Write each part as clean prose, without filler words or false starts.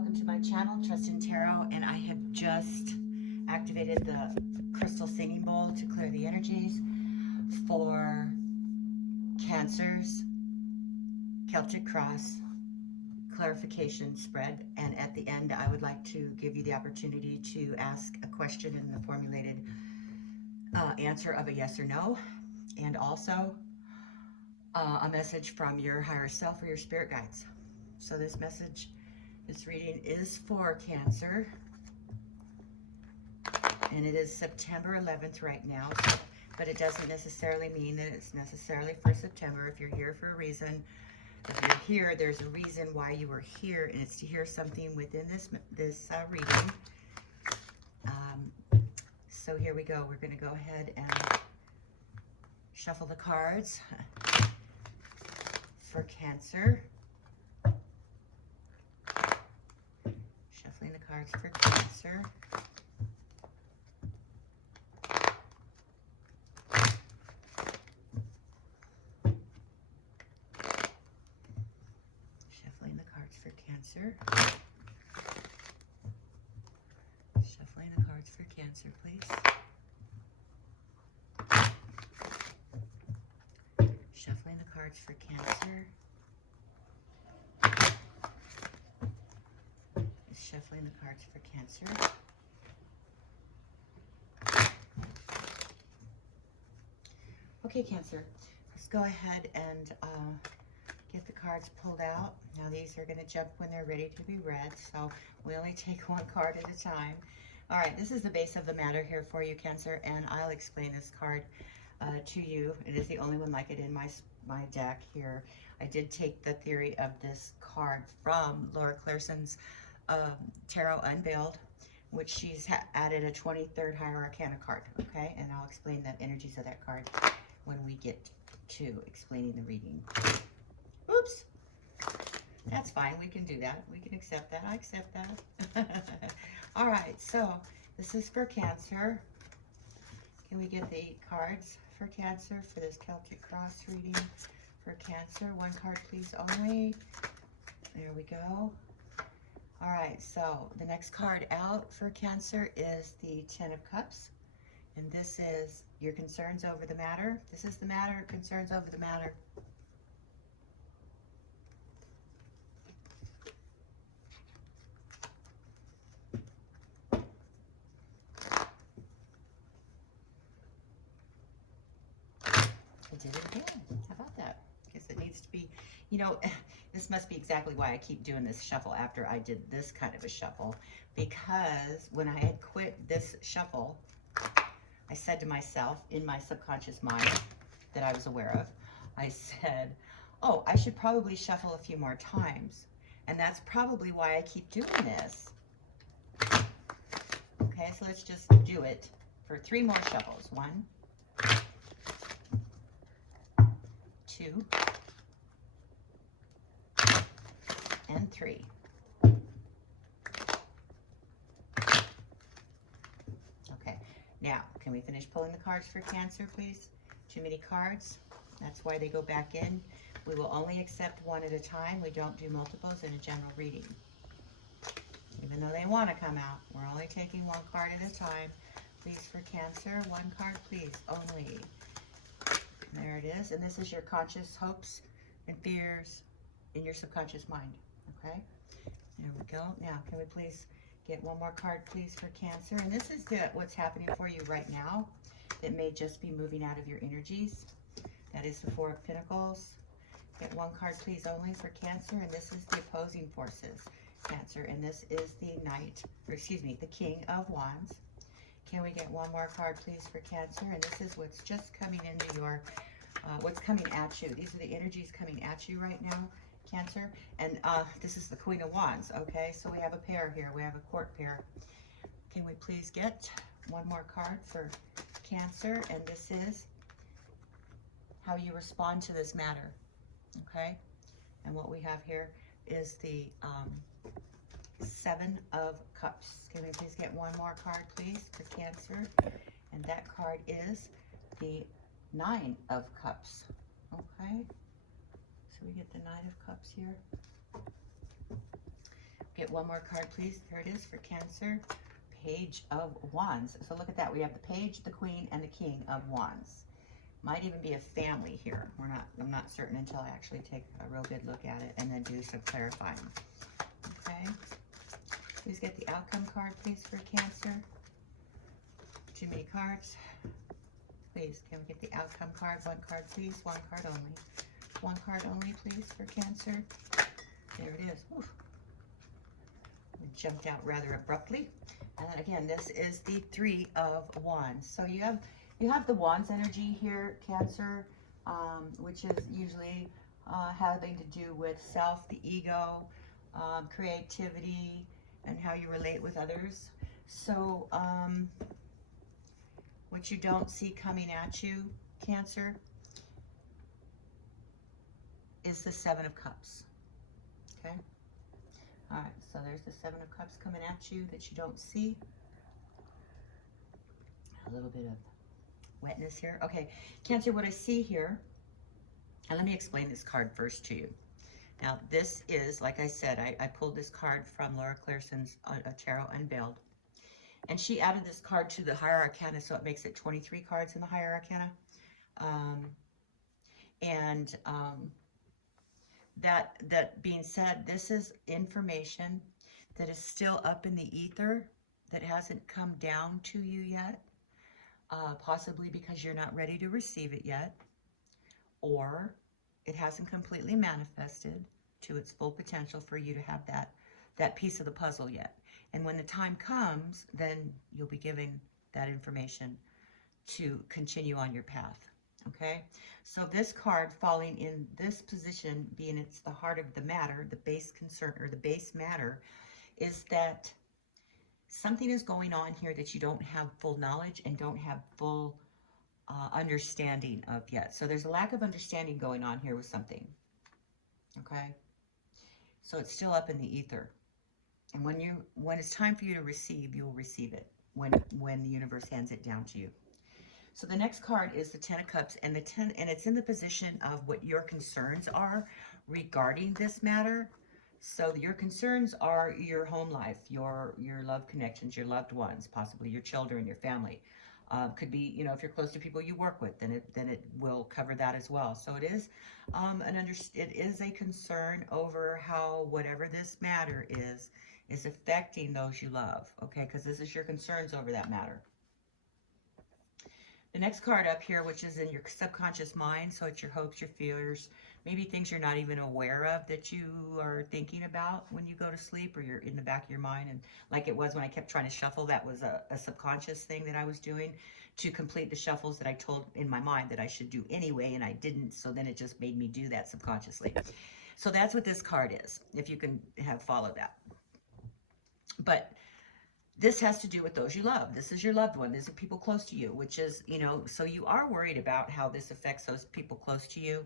welcome to my channel, Trust in Tarot, and I have just activated the crystal singing bowl to clear the energies for Cancer's Celtic Cross clarification spread, and at the end I would like to give you the opportunity to ask a question in the formulated answer of a yes or no, and also a message from your higher self or your spirit guides. So this reading is for Cancer, and it is September 11th right now, but it doesn't necessarily mean that it's necessarily for September. If you're here for a reason, if you're here, there's a reason why you were here, and it's to hear something within this reading. So here we go. We're going to go ahead and shuffle the cards for Cancer. Shuffling the cards for Cancer. Shuffling the cards for Cancer. Shuffling the cards for Cancer, please. Shuffling the cards for Cancer. Shuffling the cards for Cancer. Okay, Cancer, let's go ahead and get the cards pulled out. Now these are going to jump when they're ready to be read, so we only take one card at a time. All right, this is the base of the matter here for you, Cancer, and I'll explain this card to you. It is the only one like it in my deck here. I did take the theory of this card from Laura Clarson's Tarot Unveiled, which she's added a 23rd Higher Arcana card, okay? And I'll explain the energies of that card when we get to explaining the reading. Oops. That's fine. We can do that. We can accept that. I accept that. All right. So this is for Cancer. Can we get the cards for Cancer for this Celtic Cross reading for Cancer? One card, please, only. There we go. All right, so the next card out for Cancer is the Ten of Cups, and this is your concerns over the matter. This is the matter, concerns over the matter. I did it again. How about that? Guess it needs to be, you know, this must be exactly why I keep doing this shuffle after I did this kind of a shuffle, because when I had quit this shuffle, I said to myself in my subconscious mind that I was aware of, I said, oh, I should probably shuffle a few more times. And that's probably why I keep doing this. Okay, so let's just do it for 3 more shuffles. 1, 2, and 3. Okay, now can we finish pulling the cards for Cancer, please? Too many cards. That's why they go back in. We will only accept one at a time. We don't do multiples in a general reading. Even though they want to come out, we're only taking one card at a time. Please, for Cancer, one card, please, only. There it is. And this is your conscious hopes and fears in your subconscious mind. Okay, there we go. Now, can we please get one more card, please, for Cancer? And this is what's happening for you right now. It may just be moving out of your energies. That is the Four of Pentacles. Get one card, please, only for Cancer. And this is the opposing forces, Cancer. And this is the the King of Wands. Can we get one more card, please, for Cancer? And this is what's just coming into your, what's coming at you. These are the energies coming at you right now, Cancer. And this is the Queen of Wands, okay? So we have a pair here. We have a court pair. Can we please get one more card for Cancer? And this is how you respond to this matter, okay? And what we have here is the 7 of Cups. Can we please get one more card, please, for Cancer? And that card is the 9 of Cups, okay? So we get the 9 of Cups here. Get one more card, please. Here it is for Cancer. Page of Wands. So look at that. We have the Page, the Queen, and the King of Wands. Might even be a family here. I'm not certain until I actually take a real good look at it and then do some clarifying. Okay. Please get the outcome card, please, for Cancer. Too many cards. Please, can we get the outcome card? One card, please. One card only. One card only, please, for Cancer. There it is. Whew. It jumped out rather abruptly. And then again, this is the Three of Wands. So you have the Wands energy here, Cancer, which is usually having to do with self, the ego, creativity, and how you relate with others. So what you don't see coming at you, Cancer, is the Seven of Cups. Okay? All right, so there's the Seven of Cups coming at you that you don't see. A little bit of wetness here. Okay, Cancer, what I see here, and let me explain this card first to you. Now, this is, like I said, I pulled this card from Laura Clareson's Tarot Unveiled. And she added this card to the Higher Arcana, so it makes it 23 cards in the Higher Arcana. That being said, this is information that is still up in the ether that hasn't come down to you yet, possibly because you're not ready to receive it yet, or it hasn't completely manifested to its full potential for you to have that piece of the puzzle yet. And when the time comes, then you'll be given that information to continue on your path. Okay, so this card falling in this position, being it's the heart of the matter, the base concern or the base matter, is that something is going on here that you don't have full knowledge and don't have full understanding of yet. So there's a lack of understanding going on here with something. Okay, so it's still up in the ether. And when it's time for you to receive, you will receive it when the universe hands it down to you. So the next card is the Ten of Cups, and it's in the position of what your concerns are regarding this matter. So your concerns are your home life, your love connections, your loved ones, possibly your children, your family. Could be, you know, if you're close to people you work with, then it will cover that as well. So it is it is a concern over how whatever this matter is affecting those you love. Okay, because this is your concerns over that matter. The next card up here, which is in your subconscious mind, so it's your hopes, your fears, maybe things you're not even aware of that you are thinking about when you go to sleep, or you're in the back of your mind. And like it was when I kept trying to shuffle, that was a subconscious thing that I was doing to complete the shuffles that I told in my mind that I should do anyway, and I didn't, so then it just made me do that subconsciously. So that's what this card is, if you can have followed that. But this has to do with those you love. This is your loved one. These are people close to you, which is, you know, so you are worried about how this affects those people close to you,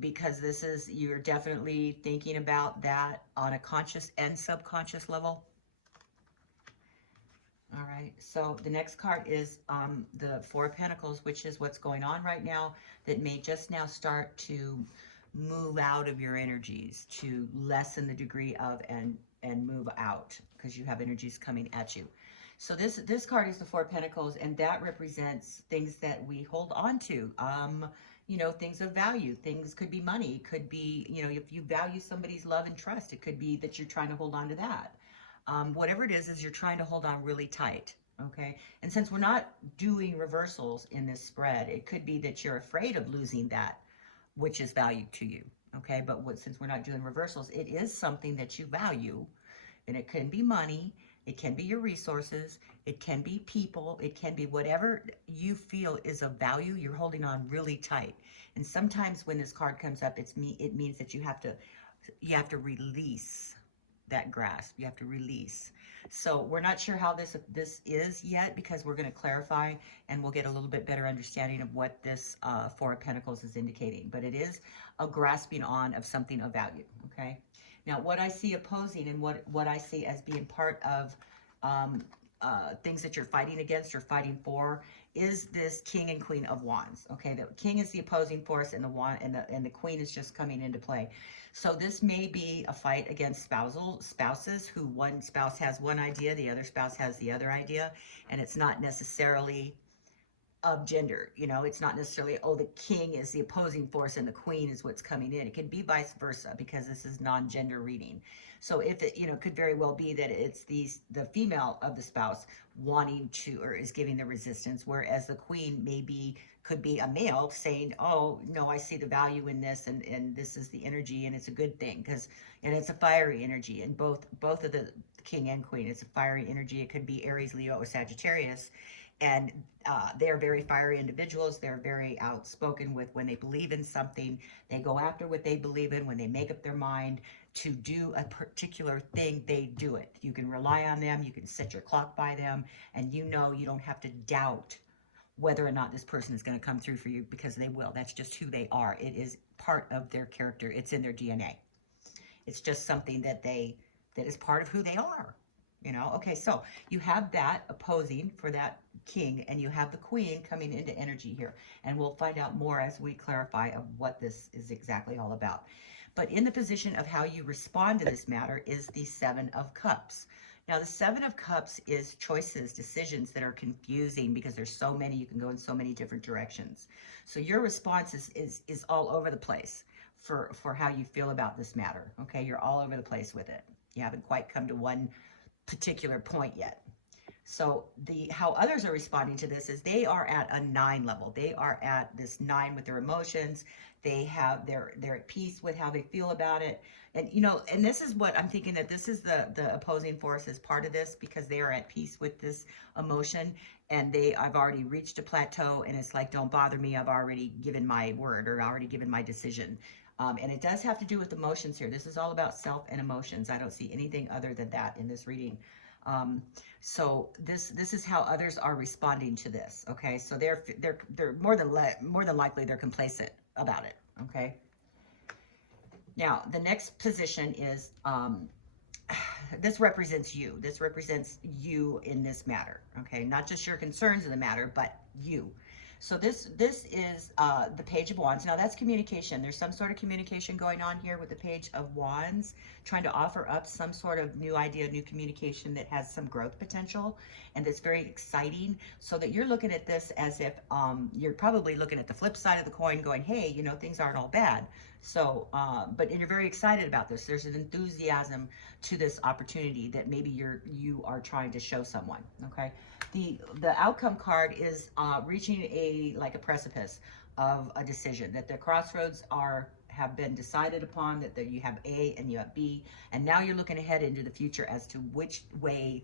because you're definitely thinking about that on a conscious and subconscious level. All right, so the next card is the Four Pentacles, which is what's going on right now that may just now start to move out of your energies, to lessen the degree of and move out, because you have energies coming at you. So this card is the Four Pentacles, and that represents things that we hold on to. You know, things of value. Things could be money. It could be, you know, if you value somebody's love and trust, it could be that you're trying to hold on to that. Whatever it is you're trying to hold on really tight. Okay, and since we're not doing reversals in this spread, it could be that you're afraid of losing that which is valued to you. Okay, but since we're not doing reversals, it is something that you value, and it can be money, it can be your resources, it can be people, it can be whatever you feel is of value. You're holding on really tight, and sometimes when this card comes up, it means that you have to release that grasp. You have to release. So we're not sure how this is yet, because we're going to clarify and we'll get a little bit better understanding of what this Four of Pentacles is indicating. But it is a grasping on of something of value. Okay. Now, what I see opposing and what I see as being part of things that you're fighting against or fighting for is this King and Queen of Wands. Okay, the King is the opposing force, and the wand and the Queen is just coming into play. So this may be a fight against spouses who one spouse has one idea, the other spouse has the other idea, and it's not necessarily of gender. You know, it's not necessarily, oh, the King is the opposing force and the Queen is what's coming in. It can be vice versa, because this is non-gender reading. So if it, you know, could very well be that it's the female of the spouse wanting to, or is giving the resistance, whereas the Queen could be a male saying, oh, no, I see the value in this, and this is the energy, and it's a good thing, and it's a fiery energy, and both of the King and Queen, it's a fiery energy. It could be Aries, Leo, or Sagittarius. And they're very fiery individuals. They're very outspoken with when they believe in something. They go after what they believe in. When they make up their mind to do a particular thing, they do it. You can rely on them. You can set your clock by them. And you know you don't have to doubt whether or not this person is going to come through for you, because they will. That's just who they are. It is part of their character. It's in their DNA. It's just something that is part of who they are. You know, okay, so you have that opposing for that King, and you have the Queen coming into energy here. And we'll find out more as we clarify of what this is exactly all about. But in the position of how you respond to this matter is the Seven of Cups. Now, the Seven of Cups is choices, decisions that are confusing, because there's so many, you can go in so many different directions. So your response is all over the place for how you feel about this matter, okay? You're all over the place with it. You haven't quite come to one particular point yet. So how others are responding to this is they are at a 9 level. They are at this 9 with their emotions. They're at peace with how they feel about it. And you know, and this is what I'm thinking, that this is the opposing force as part of this, because they are at peace with this emotion, and I've already reached a plateau, and it's like, don't bother me. I've already given my word, or already given my decision. And it does have to do with emotions here. This is all about self and emotions. I don't see anything other than that in this reading. So this is how others are responding to this. Okay, so they're more than likely they're complacent about it. Okay. Now the next position is this represents you. This represents you in this matter. Okay, not just your concerns in the matter, but you. So this is the Page of Wands. Now that's communication. There's some sort of communication going on here with the Page of Wands, trying to offer up some sort of new idea, new communication that has some growth potential, and that's very exciting. So that you're looking at this as if you're probably looking at the flip side of the coin going, hey, you know, things aren't all bad. So, and you're very excited about this. There's an enthusiasm to this opportunity that maybe you are trying to show someone, okay? The outcome card is reaching a precipice of a decision, that the crossroads have been decided upon, that you have A and you have B, and now you're looking ahead into the future as to which way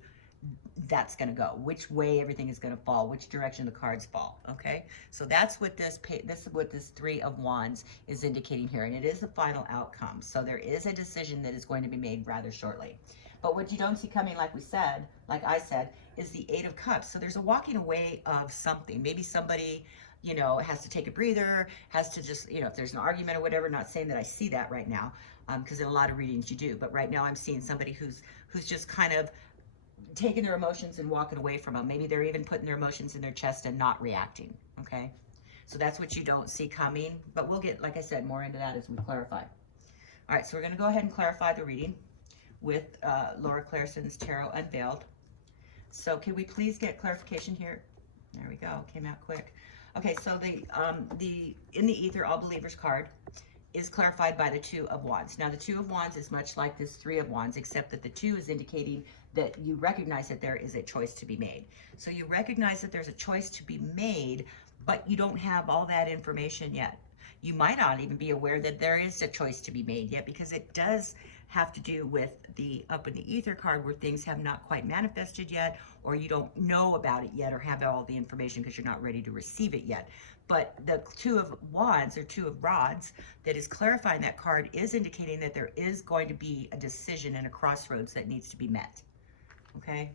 that's going to go, which way everything is going to fall, which direction the cards fall. Okay, so that's what this Three of Wands is indicating here, and it is the final outcome. So there is a decision that is going to be made rather shortly. But what you don't see coming, like I said, is the Eight of Cups. So there's a walking away of something. Maybe somebody, you know, has to take a breather, has to just, you know, if there's an argument or whatever. Not saying that I see that right now, because in a lot of readings you do. But right now I'm seeing somebody who's just kind of taking their emotions and walking away from them. Maybe they're even putting their emotions in their chest and not reacting. Okay, so that's what you don't see coming. But we'll get, like I said, more into that as we clarify. All right, so we're going to go ahead and clarify the reading with Laura Clarison's Tarot Unveiled. So can we please get clarification here? There we go, came out quick. Okay, so the in the ether, all believers card is clarified by the Two of Wands. Now the Two of Wands is much like this Three of Wands, except that the two is indicating that you recognize that there is a choice to be made. So you recognize that there's a choice to be made, but you don't have all that information yet. You might not even be aware that there is a choice to be made yet, because it does have to do with the Up in the Ether card, where things have not quite manifested yet, or you don't know about it yet, or have all the information because you're not ready to receive it yet. But the Two of Wands, or Two of Rods, that is clarifying that card is indicating that there is going to be a decision and a crossroads that needs to be met. Okay,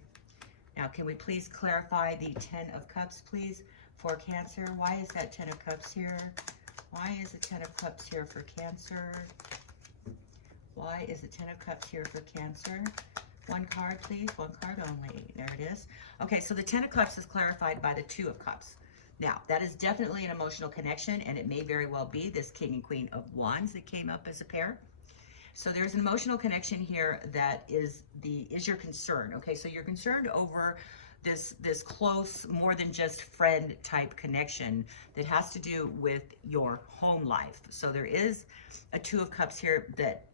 now can we please clarify the Ten of Cups, please, for Cancer? Why is that Ten of Cups here? Why is the Ten of Cups here for Cancer? Why is the Ten of Cups here for Cancer? One card, please. One card only. There it is. Okay, so the Ten of Cups is clarified by the Two of Cups. Now, that is definitely an emotional connection, and it may very well be this King and Queen of Wands that came up as a pair. So there's an emotional connection here that is your concern. Okay, so you're concerned over this close, more than just friend type connection that has to do with your home life. So there is a Two of Cups here that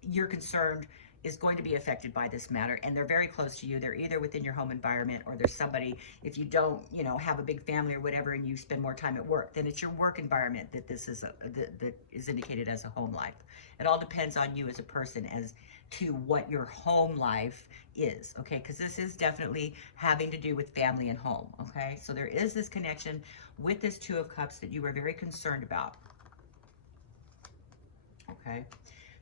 you're concerned is going to be affected by this matter, and they're very close to you. They're either within your home environment, or there's somebody, if you don't, you know, have a big family or whatever, and you spend more time at work, then it's your work environment that this is that is indicated as a home life. It all depends on you as a person as to what your home life is, okay? Because this is definitely having to do with family and home, okay? So there is this connection with this Two of Cups that you are very concerned about, okay?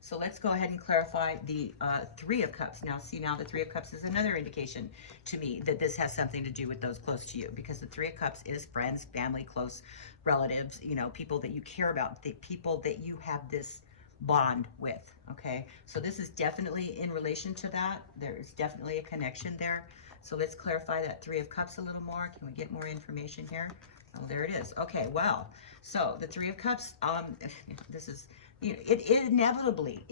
So let's go ahead and clarify the Three of Cups. Now, see, now the Three of Cups is another indication to me that this has something to do with those close to you, because the Three of Cups is friends, family, close relatives, you know, people that you care about, the people that you have this bond with, okay? So this is definitely in relation to that. There is definitely a connection there. So let's clarify that Three of Cups a little more. Can we get more information here? Oh, there it is. Okay, well, so the Three of Cups, this is, you know, it inevitably,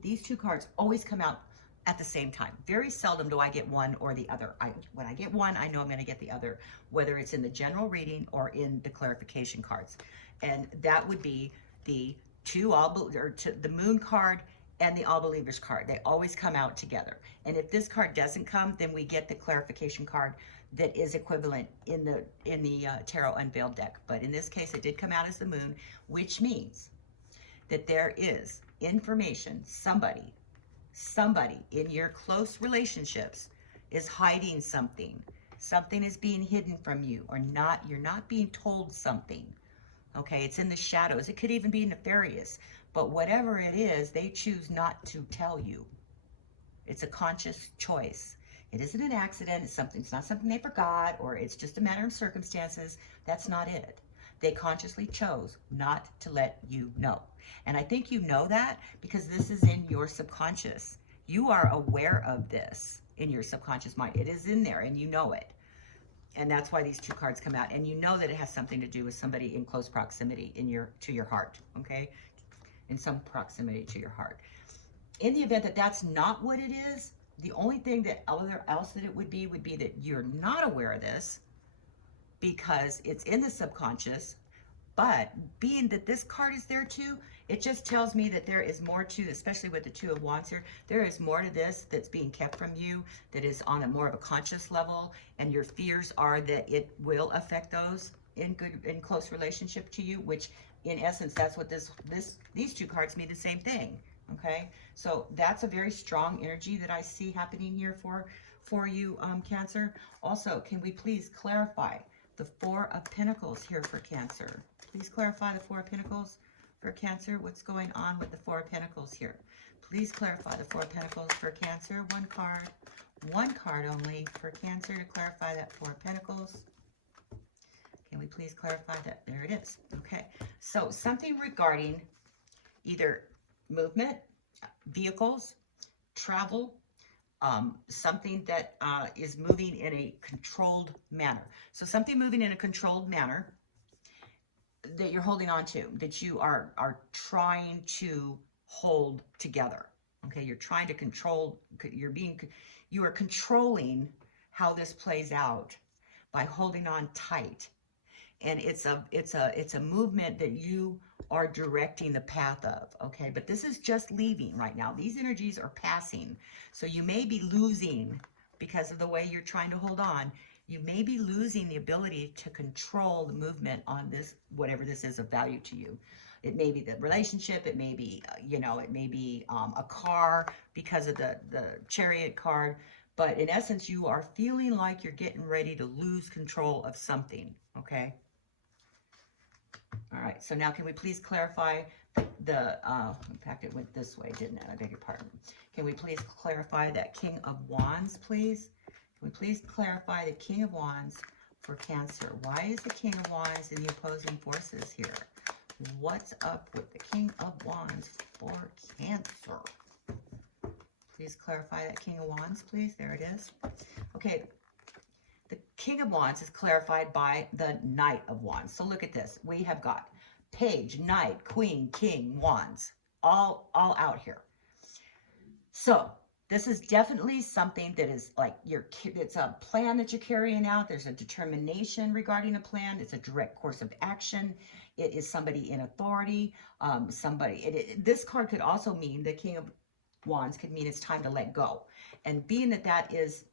these two cards always come out at the same time. Very seldom do I get one or the other. When I get one, I know I'm going to get the other, whether it's in the general reading or in the clarification cards. And that would be the the Moon card and the All Believers card. They always come out together. And if this card doesn't come, then we get the clarification card that is equivalent in the Tarot Unveiled deck. But in this case, it did come out as the Moon, which means that there is information, somebody in your close relationships is hiding something. Something is being hidden from you, or not. You're not being told something. Okay, it's in the shadows. It could even be nefarious, but whatever it is, they choose not to tell you. It's a conscious choice. It isn't an accident. It's not something they forgot, or it's just a matter of circumstances. That's not it. They consciously chose not to let you know. And I think you know that because this is in your subconscious. You are aware of this in your subconscious mind. It is in there and you know it. And that's why these two cards come out. And you know that it has something to do with somebody in close proximity to your heart, okay? In some proximity to your heart. In the event that that's not what it is, the only thing that else that it would be that you're not aware of this because it's in the subconscious. But being that this card is there too, it just tells me that there is more to, especially with the Two of Wands here, there is more to this that's being kept from you, that is on a more of a conscious level, and your fears are that it will affect those in close relationship to you, which in essence, that's what these two cards mean the same thing, okay? So that's a very strong energy that I see happening here for you, Cancer. Also, can we please clarify the Four of Pentacles here for Cancer? Please clarify the Four of Pentacles for Cancer. What's going on with the Four of Pentacles here? Please clarify the Four of Pentacles for Cancer. One card only for Cancer to clarify that Four of Pentacles. Can we please clarify that? There it is. Okay, so something regarding either movement, vehicles, travel, something that is moving in a controlled manner. So something moving in a controlled manner that you're holding on to, that you are trying to hold together. Okay, you're trying to control, you are controlling how this plays out by holding on tight. And it's a movement that you are directing the path of, okay? But this is just leaving right now. These energies are passing. So you may be losing, because of the way you're trying to hold on, you may be losing the ability to control the movement on this, whatever this is of value to you. It may be the relationship, it may be, it may be a car because of the Chariot card. But in essence, you are feeling like you're getting ready to lose control of something, okay? All right, so now can we please clarify in fact, it went this way, didn't it? I beg your pardon. Can we please clarify that King of Wands, please? Can we please clarify the King of Wands for Cancer? Why is the King of Wands in the opposing forces here? What's up with the King of Wands for Cancer? please clarify that King of Wands, please. There it is. Okay, the King of Wands is clarified by the Knight of Wands. So look at this. We have got Page, Knight, Queen, King, Wands, all out here. So this is definitely something that is like it's a plan that you're carrying out. There's a determination regarding a plan. It's a direct course of action. It is somebody in authority. This card could also mean the King of Wands could mean it's time to let go. And being that that is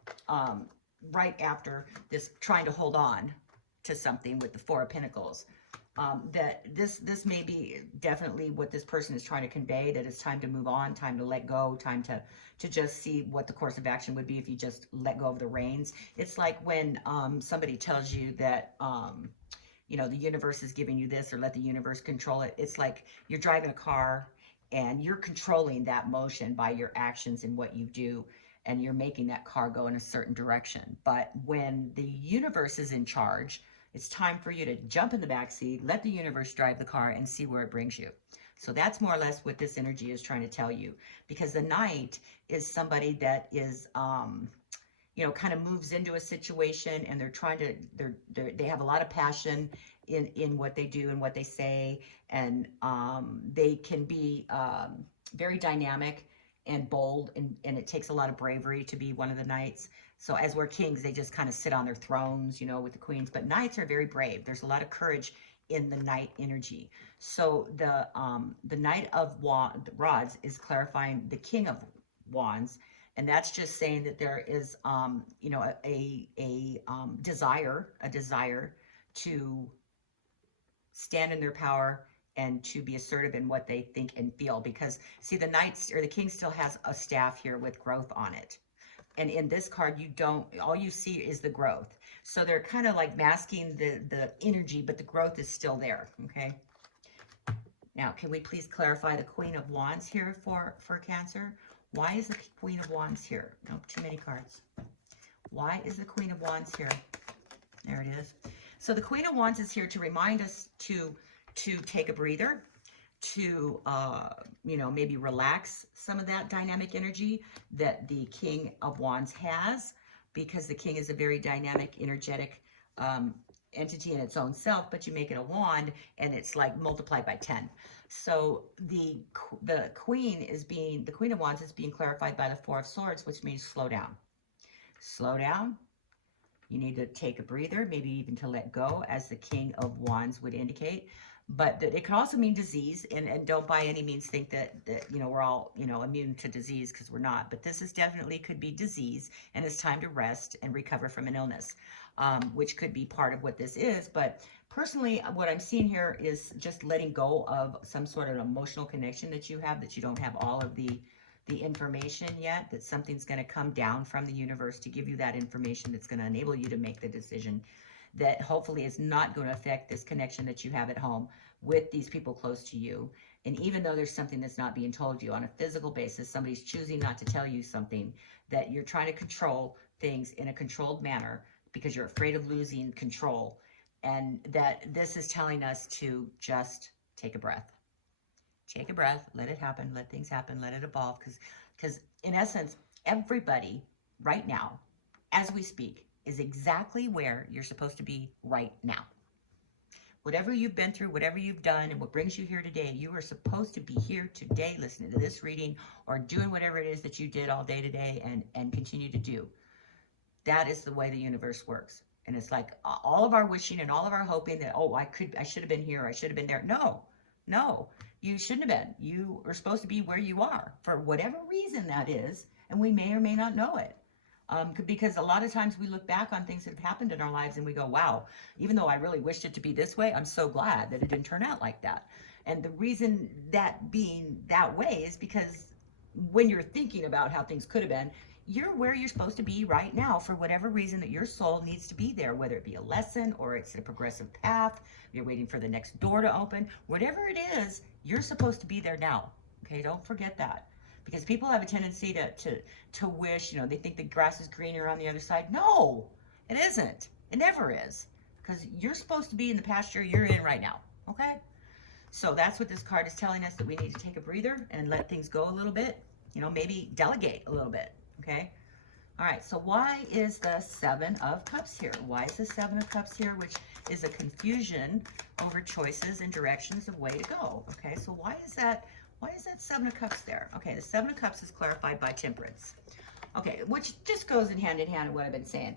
right after this trying to hold on to something with the Four of Pentacles, that this may be definitely what this person is trying to convey, that it's time to move on, time to let go, time to just see what the course of action would be if you just let go of the reins. It's like when somebody tells you that, you know, the universe is giving you this, or let the universe control it. It's like you're driving a car and you're controlling that motion by your actions and what you do, and you're making that car go in a certain direction. But when the universe is in charge, it's time for you to jump in the back seat, let the universe drive the car, and see where it brings you. So that's more or less what this energy is trying to tell you, because the Knight is somebody that is, you know, kind of moves into a situation, and they're trying to, they have a lot of passion in what they do and what they say, and they can be very dynamic and bold, and it takes a lot of bravery to be one of the Knights. So as we're kings, they just kind of sit on their thrones, you know, with the queens. But Knights are very brave. There's a lot of courage in the Knight energy. So the Knight of Rods is clarifying the King of Wands, and that's just saying that there is, you know, a desire to stand in their power and to be assertive in what they think and feel. Because see, the Knights or the King still has a staff here with growth on it. And in this card, all you see is the growth. So they're kind of like masking the energy, but the growth is still there, okay? Now, can we please clarify the Queen of Wands here for Cancer? Why is the Queen of Wands here? Nope, too many cards. Why is the Queen of Wands here? There it is. So the Queen of Wands is here to remind us to take a breather, to, you know, maybe relax some of that dynamic energy that the King of Wands has, because the King is a very dynamic, energetic entity in its own self, but you make it a wand and it's like multiplied by 10. So the Queen of Wands is being clarified by the Four of Swords, which means slow down. Slow down. You need to take a breather, maybe even to let go, as the King of Wands would indicate. But it can also mean disease, and don't by any means think that you know, we're all, you know, immune to disease, because we're not. But this is definitely could be disease, and it's time to rest and recover from an illness, which could be part of what this is. But personally, what I'm seeing here is just letting go of some sort of emotional connection that you have, that you don't have all of the information yet, that something's going to come down from the universe to give you that information that's going to enable you to make the decision that hopefully is not going to affect this connection that you have at home with these people close to you. And even though there's something that's not being told you on a physical basis, somebody's choosing not to tell you something, that you're trying to control things in a controlled manner because you're afraid of losing control. And that this is telling us to just take a breath. Take a breath, let it happen, let things happen, let it evolve. Because in essence, everybody right now, as we speak, is exactly where you're supposed to be right now. Whatever you've been through, whatever you've done, and what brings you here today, you are supposed to be here today listening to this reading, or doing whatever it is that you did all day today and continue to do. That is the way the universe works. And it's like all of our wishing and all of our hoping that, oh, I should have been here, I should have been there. No, you shouldn't have been. You are supposed to be where you are for whatever reason that is, and we may or may not know it. Because a lot of times we look back on things that have happened in our lives and we go, wow, even though I really wished it to be this way, I'm so glad that it didn't turn out like that. And the reason that being that way is because when you're thinking about how things could have been, you're where you're supposed to be right now for whatever reason that your soul needs to be there, whether it be a lesson or it's a progressive path, you're waiting for the next door to open, whatever it is, you're supposed to be there now. Okay, don't forget that. Because people have a tendency to wish, you know, they think the grass is greener on the other side. No, it isn't. It never is. Because you're supposed to be in the pasture you're in right now. Okay? So that's what this card is telling us, that we need to take a breather and let things go a little bit. You know, maybe delegate a little bit, okay? All right, so why is the Seven of Cups here? Why is the Seven of Cups here, which is a confusion over choices and directions of way to go, okay? So why is that Seven of Cups there? Okay, the Seven of Cups is clarified by Temperance. Okay, which just goes in hand with what I've been saying.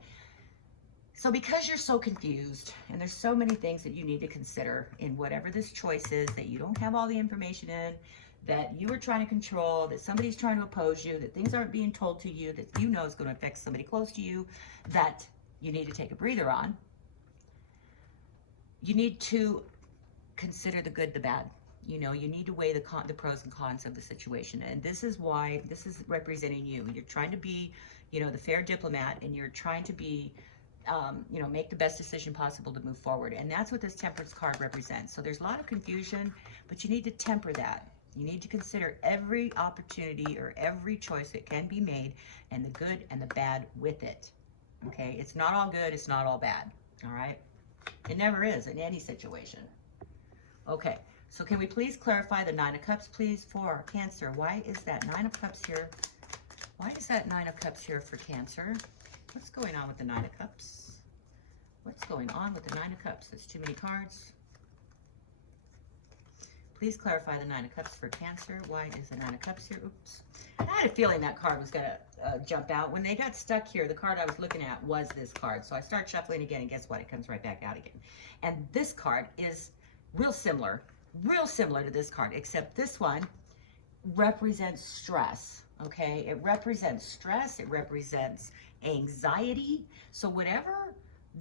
So because you're so confused, and there's so many things that you need to consider in whatever this choice is, that you don't have all the information in, that you are trying to control, that somebody's trying to oppose you, that things aren't being told to you, that you know is going to affect somebody close to you, that you need to take a breather on. You need to consider the good, the bad. You know, you need to weigh the pros and cons of the situation. And this is why, this is representing you. You're trying to be, you know, the fair diplomat, and you're trying to be, you know, make the best decision possible to move forward. And that's what this Temperance card represents. So there's a lot of confusion, but you need to temper that. You need to consider every opportunity or every choice that can be made, and the good and the bad with it. Okay, it's not all good, it's not all bad. All right, it never is in any situation. Okay, so can we please clarify the Nine of Cups, please, for Cancer? Why is that Nine of Cups here? Why is that Nine of Cups here for Cancer? What's going on with the Nine of Cups? What's going on with the Nine of Cups? That's too many cards. Please clarify the Nine of Cups for Cancer. Why is the Nine of Cups here? Oops. I had a feeling that card was going to jump out. When they got stuck here, the card I was looking at was this card. So I start shuffling again, and guess what? It comes right back out again. And this card is real similar to this card, except this one represents stress, okay? It represents stress. It represents anxiety. So whatever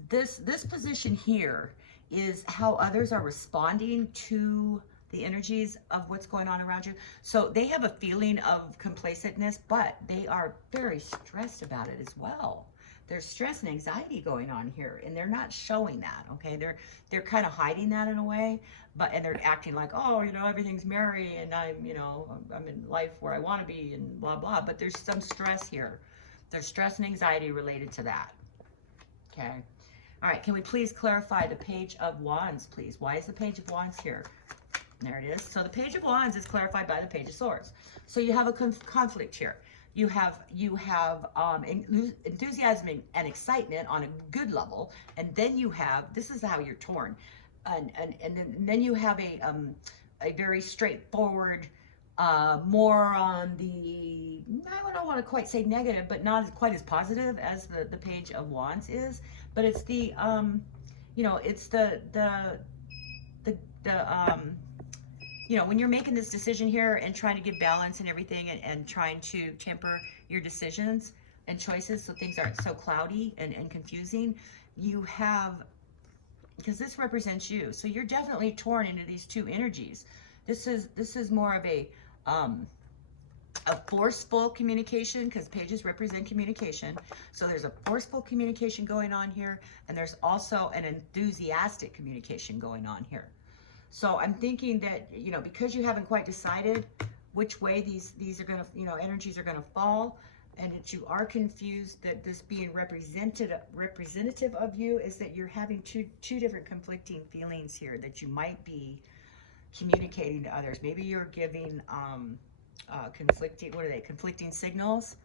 this position here is how others are responding to the energies of what's going on around you. So they have a feeling of complacentness, but they are very stressed about it as well. There's stress and anxiety going on here, and they're not showing that, okay? They're kind of hiding that in a way, and they're acting like, oh, you know, everything's merry, and I'm in life where I want to be, and blah, blah. But there's some stress here. There's stress and anxiety related to that, okay? All right, can we please clarify the Page of Wands, please? Why is the Page of Wands here? There it is. So the Page of Wands is clarified by the Page of Swords. So you have a conflict here. You have enthusiasm and excitement on a good level, and then you have, this is how you're torn, and then you have a very straightforward, more on the, I don't want to quite say negative, but not quite as positive as the Page of Wands is, but it's the you know, it's the you know, when you're making this decision here and trying to give balance and everything, and trying to temper your decisions and choices so things aren't so cloudy and confusing, you have, because this represents you. So you're definitely torn into these two energies. This is more of a forceful communication, because pages represent communication. So there's a forceful communication going on here, and there's also an enthusiastic communication going on here. So I'm thinking that, you know, because you haven't quite decided which way these are going to, you know, energies are going to fall, and that you are confused, that this being representative of you is that you're having two different conflicting feelings here that you might be communicating to others. Maybe you're giving conflicting signals,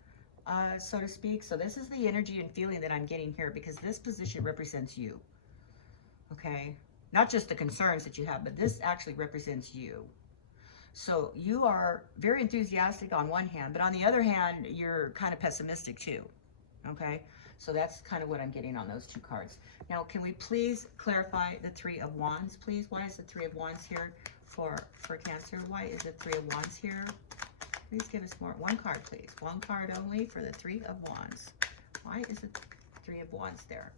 so to speak. So this is the energy and feeling that I'm getting here, because this position represents you, okay? Not just the concerns that you have, but this actually represents you. So you are very enthusiastic on one hand, but on the other hand, you're kind of pessimistic too, okay? So that's kind of what I'm getting on those two cards. Now, can we please clarify the Three of Wands, please? Why is the Three of Wands here for Cancer? Why is the Three of Wands here? Please give us more. One card, please. One card only for the Three of Wands. Why is the Three of Wands there?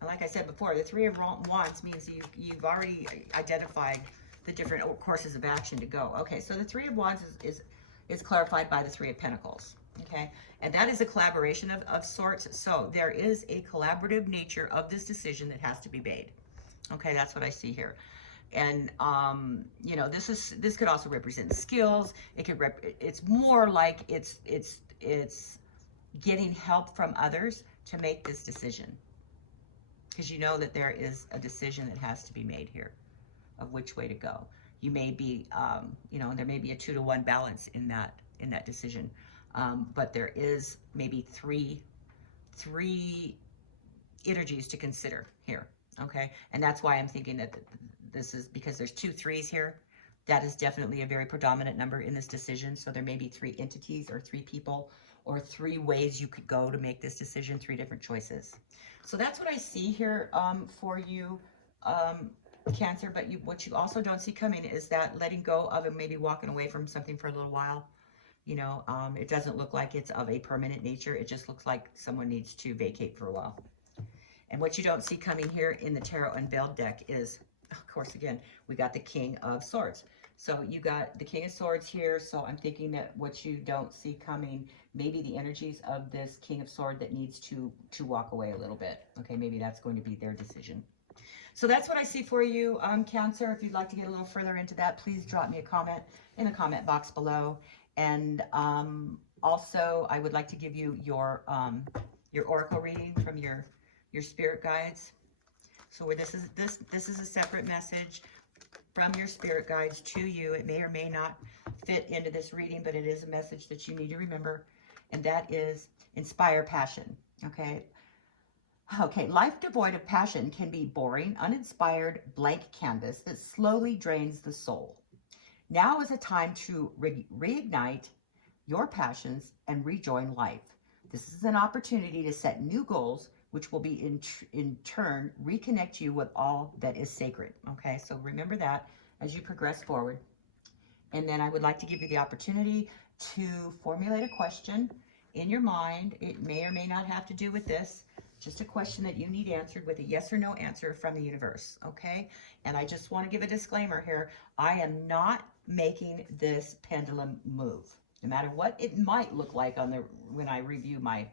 And like I said before, the Three of Wands means you've already identified the different courses of action to go. Okay, so the Three of Wands is clarified by the Three of Pentacles. Okay, and that is a collaboration of sorts. So there is a collaborative nature of this decision that has to be made. Okay, that's what I see here. And you know, this could also represent skills. It's more like it's getting help from others to make this decision, because you know that there is a decision that has to be made here of which way to go. You may be, you know, there may be a 2-to-1 balance in in that decision. But there is maybe three energies to consider here, okay? And that's why I'm thinking that this is, because there's 2 3s here. That is definitely a very predominant number in this decision. So there may be 3 entities or 3 people or 3 ways you could go to make this decision, 3 different choices. So that's what I see here for you, Cancer. But what you also don't see coming is that letting go of and maybe walking away from something for a little while. You know, it doesn't look like it's of a permanent nature. It just looks like someone needs to vacate for a while. And what you don't see coming here in the Tarot Unveiled deck is, of course, again, we got the King of Swords. So you got the King of Swords here. So I'm thinking that what you don't see coming, maybe the energies of this King of Swords that needs to walk away a little bit. Okay, maybe that's going to be their decision. So that's what I see for you, Cancer. If you'd like to get a little further into that, please drop me a comment in the comment box below. And also, I would like to give you your oracle reading from your spirit guides. So where this is a separate message from your spirit guides to you. It may or may not fit into this reading, but it is a message that you need to remember, and that is inspire passion. Okay, life devoid of passion can be boring, uninspired, blank canvas that slowly drains the soul. Now is a time to reignite your passions and rejoin life. This is an opportunity to set new goals, which will be in turn reconnect you with all that is sacred. Okay, so remember that as you progress forward. And then I would like to give you the opportunity to formulate a question in your mind. It may or may not have to do with this. Just a question that you need answered with a yes or no answer from the universe. Okay, and I just want to give a disclaimer here. I am not making this pendulum move, no matter what it might look like on when I review my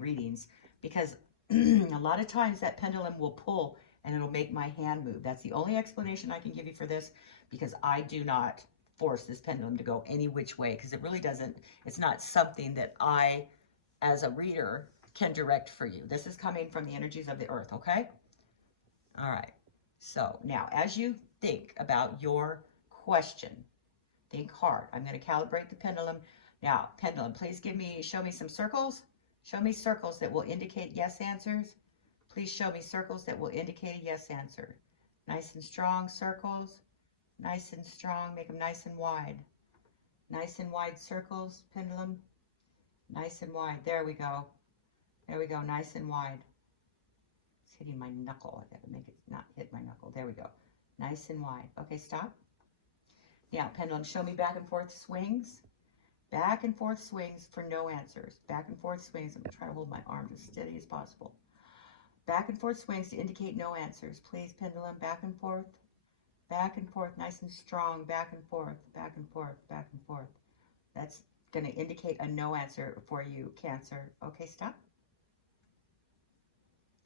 readings. Because a lot of times that pendulum will pull and it'll make my hand move. That's the only explanation I can give you for this, because I do not force this pendulum to go any which way, because it really doesn't, it's not something that I, as a reader, can direct for you. This is coming from the energies of the earth, okay? All right. So now, as you think about your question, think hard. I'm going to calibrate the pendulum. Now, pendulum, please show me some circles. Show me circles that will indicate yes answers. Please show me circles that will indicate a yes answer. Nice and strong circles. Nice and strong. Make them nice and wide. Nice and wide circles, pendulum. Nice and wide. There we go. There we go. Nice and wide. It's hitting my knuckle. I got to make it not hit my knuckle. There we go. Nice and wide. Okay, stop. Now, pendulum, show me back and forth swings. Back and forth swings for no answers. Back and forth swings. I'm going to try to hold my arm as steady as possible. Back and forth swings to indicate no answers. Please, pendulum, back and forth. Back and forth, nice and strong. Back and forth, back and forth, back and forth. That's going to indicate a no answer for you, Cancer. Okay, stop.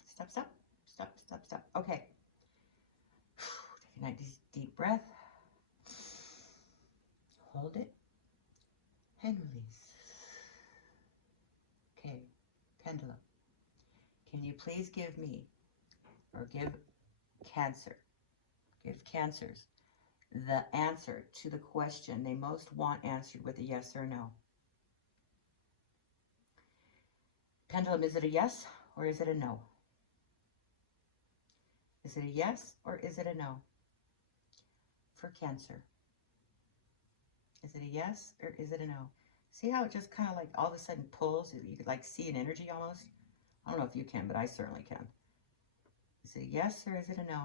Stop, stop, stop, stop, stop. Okay. Take a nice deep breath. Hold it. And release. Okay, pendulum. Can you please give me, or give Cancers, the answer to the question they most want answered with a yes or no? Pendulum, is it a yes or is it a no? Is it a yes or is it a no? For Cancer. Is it a yes or is it a no? See how it just kind of like all of a sudden pulls? You could like see an energy almost. I don't know if you can, but I certainly can. Is it a yes or is it a no?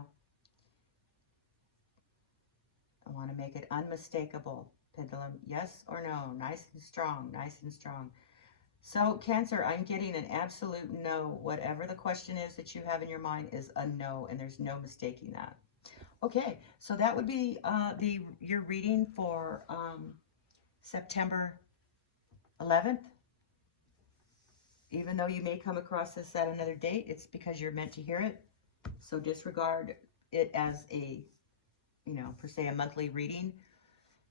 I want to make it unmistakable. Pendulum, yes or no? Nice and strong, nice and strong. So Cancer, I'm getting an absolute no. Whatever the question is that you have in your mind is a no, and there's no mistaking that. Okay, so that would be your reading for September 11th. Even though you may come across this at another date, it's because you're meant to hear it. So disregard it as a, per se a monthly reading.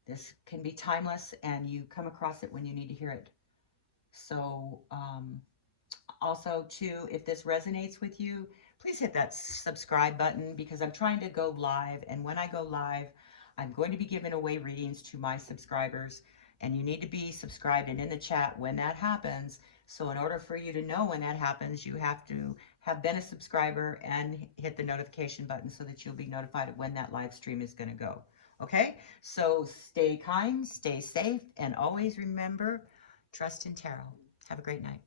This can be timeless, and you come across it when you need to hear it. So also, too, if this resonates with you, please hit that subscribe button, because I'm trying to go live. And when I go live, I'm going to be giving away readings to my subscribers. And you need to be subscribed and in the chat when that happens. So in order for you to know when that happens, you have to have been a subscriber and hit the notification button so that you'll be notified of when that live stream is going to go. Okay? So stay kind, stay safe, and always remember, trust in tarot. Have a great night.